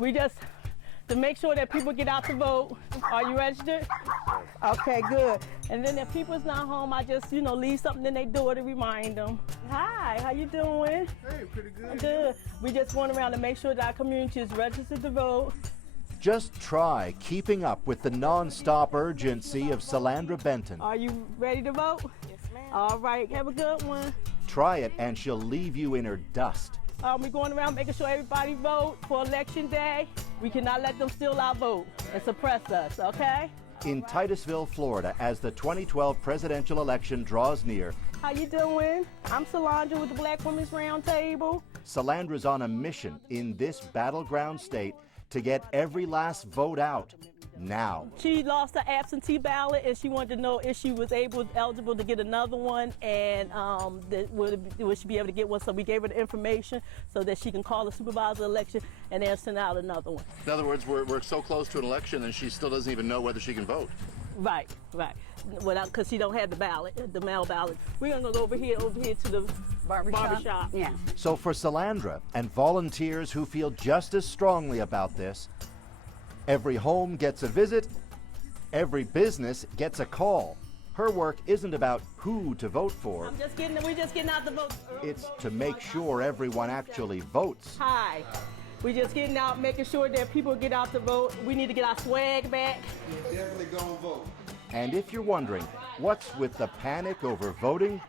We just, to make sure that people get out to vote. Are you registered? Okay, good. And then if people's not home, I just, leave something in their door to remind them. Hi, how you doing? Hey, pretty good. Good. We just went around to make sure that our community is registered to vote. Just try keeping up with the non-stop urgency of Salandra Benton. Are you ready to vote? Yes, ma'am. All right, have a good one. Try it and she'll leave you in her dust. We're going around making sure everybody vote for Election Day. We cannot let them steal our vote and suppress us, okay? In Titusville, Florida, as the 2012 presidential election draws near, How you doing? I'm Salandra with the Black Women's Round Table. Salandra's on a mission in this battleground state to get every last vote out now. She lost her absentee ballot and she wanted to know if she was eligible to get another one and would she be able to get one. So we gave her the information so that she can call the supervisor election and then send out another one. In other words, we're so close to an election and she still doesn't even know whether she can vote. Right. Because she don't have the ballot, the mail ballot. We're gonna go over here to the barbershop. Yeah. So for Salandra and volunteers who feel just as strongly about this, every home gets a visit, every business gets a call. Her work isn't about who to vote for. We're just getting out the vote. It's to make sure everyone actually votes. Hi. We're just getting out, making sure that people get out to vote. We need to get our swag back. Definitely gonna vote. And if you're wondering, what's with the panic over voting?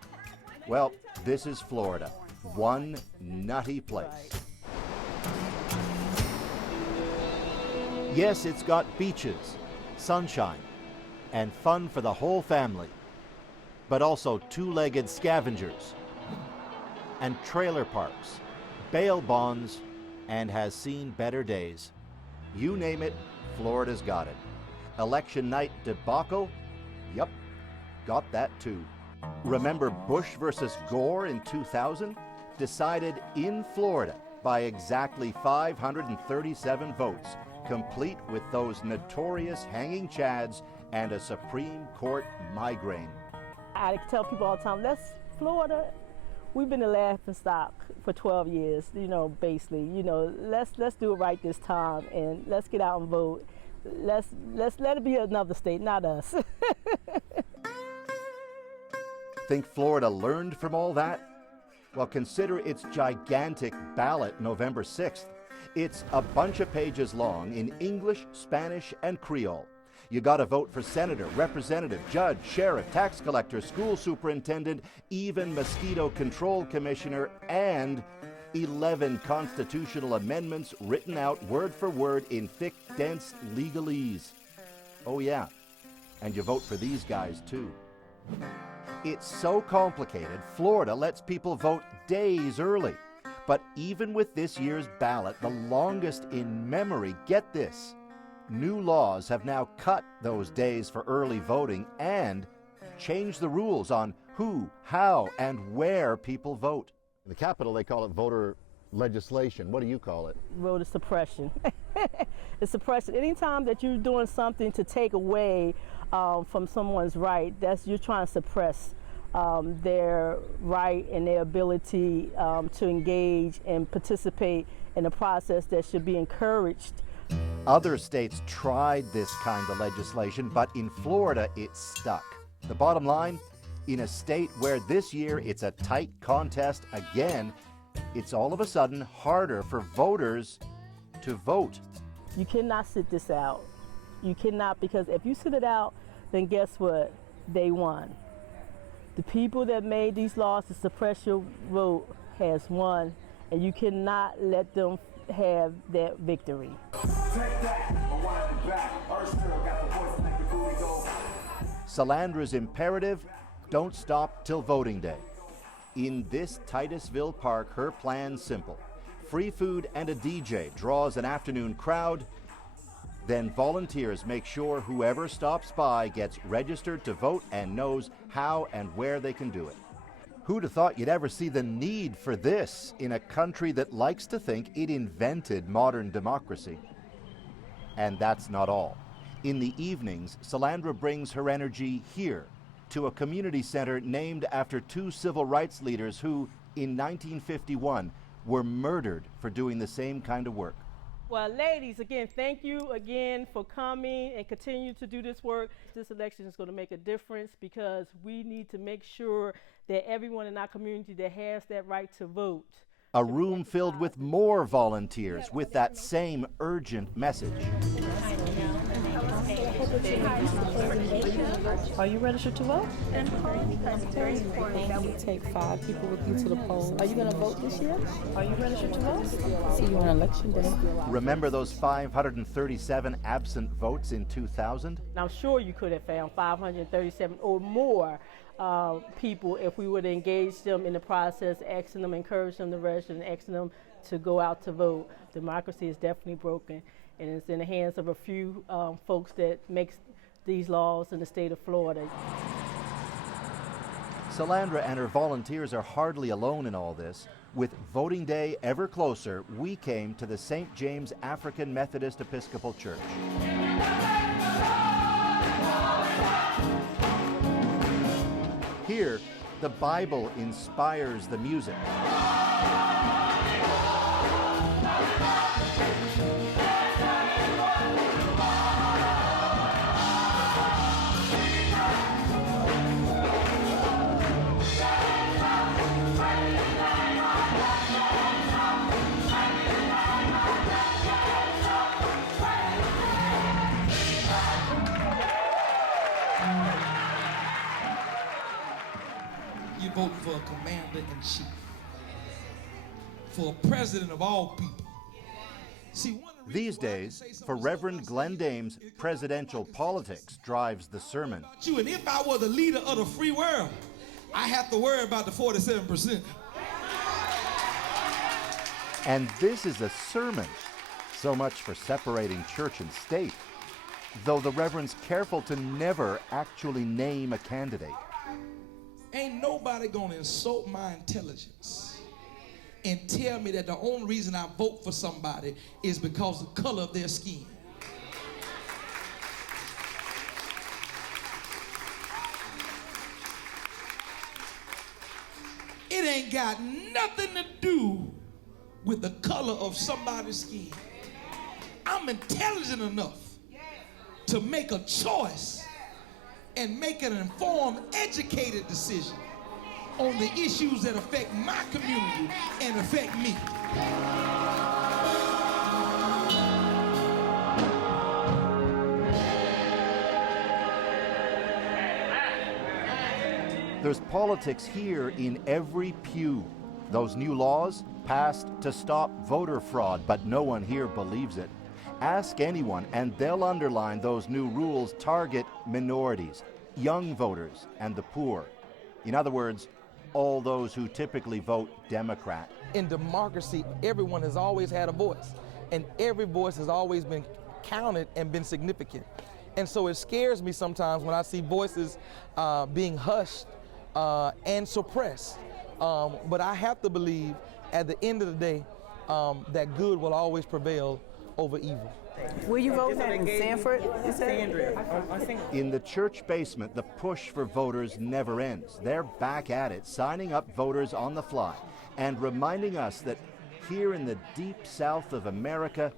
Well, this is Florida, one nutty place. Yes, it's got beaches, sunshine, and fun for the whole family, but also two-legged scavengers, and trailer parks, bail bonds, and has seen better days. You name it, Florida's got it. Election night debacle? Yup, got that too. Remember Bush versus Gore in 2000? Decided in Florida by exactly 537 votes, complete with those notorious hanging chads and a Supreme Court migraine. I tell people all the time, Florida, we've been the laughing stock for 12 years, basically. Let's do it right this time and let's get out and vote. Let's let it be another state, not us. Think Florida learned from all that? Well, consider its gigantic ballot November 6th. It's a bunch of pages long in English, Spanish, and Creole. You gotta vote for senator, representative, judge, sheriff, tax collector, school superintendent, even mosquito control commissioner, and 11 constitutional amendments written out word for word in thick, dense legalese. Oh yeah, and you vote for these guys too. It's so complicated, Florida lets people vote days early. But even with this year's ballot, the longest in memory, get this, new laws have now cut those days for early voting and changed the rules on who, how, and where people vote. In the Capitol, they call it voter legislation. What do you call it? Voter suppression. It's suppression. Anytime that you're doing something to take away from someone's right, you're trying to suppress their right and their ability to engage and participate in a process that should be encouraged. Other states tried this kind of legislation, but in Florida, it stuck. The bottom line, in a state where this year it's a tight contest again, it's all of a sudden harder for voters to vote. You cannot sit this out. You cannot, because if you sit it out, then guess what? They won. The people that made these laws to suppress your vote has won, and you cannot let them have that victory. Salandra's imperative, don't stop till voting day. In this Titusville park, her plan's simple. Free food and a DJ draws an afternoon crowd. Then volunteers make sure whoever stops by gets registered to vote and knows how and where they can do it. Who'd have thought you'd ever see the need for this in a country that likes to think it invented modern democracy? And that's not all. In the evenings, Salandra brings her energy here to a community center named after two civil rights leaders who, in 1951, were murdered for doing the same kind of work. Well, ladies, again, thank you again for coming and continue to do this work. This election is going to make a difference because we need to make sure that everyone in our community that has that right to vote. A room filled with more volunteers with that same urgent message. Are you registered to vote? Very important that we take 5 people with you to the polls. Are you going to vote this year? Are you registered to vote? See you on election day. Remember those 537 absent votes in 2000? I'm sure you could have found 537 or more people if we would engage them in the process, asking them, encourage them to register, and asking them to go out to vote. Democracy is definitely broken, and it's in the hands of a few folks that makes these laws in the state of Florida. Salandra and her volunteers are hardly alone in all this. With voting day ever closer, we came to the St. James African Methodist Episcopal Church. Here, the Bible inspires the music. Voting for a commander-in-chief, for a president of all people. See, these days, for Reverend Glenn Dames, presidential politics drives the sermon. And if I were the leader of the free world, I have to worry about the 47%. And this is a sermon. So much for separating church and state. Though the Reverend's careful to never actually name a candidate. Ain't nobody gonna insult my intelligence and tell me that the only reason I vote for somebody is because of the color of their skin. It ain't got nothing to do with the color of somebody's skin. I'm intelligent enough to make a choice and make an informed, educated decision on the issues that affect my community and affect me. There's politics here in every pew. Those new laws passed to stop voter fraud, but no one here believes it. Ask anyone, and they'll underline those new rules target minorities, young voters, and the poor. In other words, all those who typically vote Democrat. In democracy, everyone has always had a voice, and every voice has always been counted and been significant. And so it scares me sometimes when I see voices being hushed and suppressed. But I have to believe at the end of the day that good will always prevail over evil. Where you voting at, in Sanford? In the church basement, the push for voters never ends. They're back at it, signing up voters on the fly and reminding us that here in the deep south of America,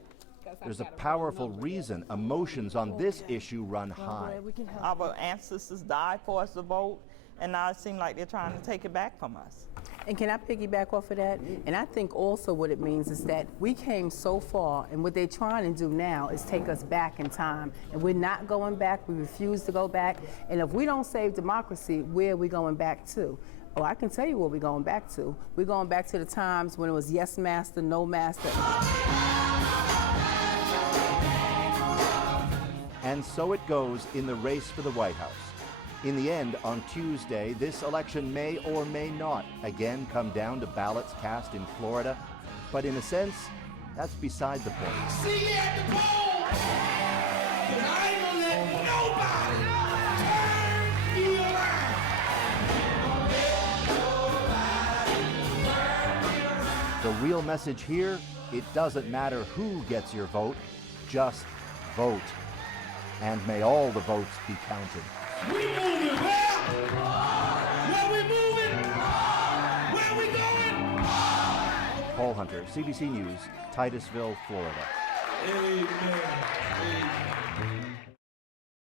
there's a powerful reason emotions on this issue run high. Our ancestors died for us to vote, and now it seems like they're trying to take it back from us. And can I piggyback off of that? And I think also what it means is that we came so far, and what they're trying to do now is take us back in time. And we're not going back. We refuse to go back. And if we don't save democracy, where are we going back to? Oh, I can tell you what we're going back to. We're going back to the times when it was yes, master, no master. And so it goes in the race for the White House. In the end, on Tuesday, this election may or may not again come down to ballots cast in Florida. But in a sense, that's beside the point. See me at the polls, 'cause I ain't gonna let nobody turn me around. The real message here, it doesn't matter who gets your vote, just vote. And may all the votes be counted. We moving where? Where we moving? Where we going? Paul Hunter, CBC News, Titusville, Florida. Amen.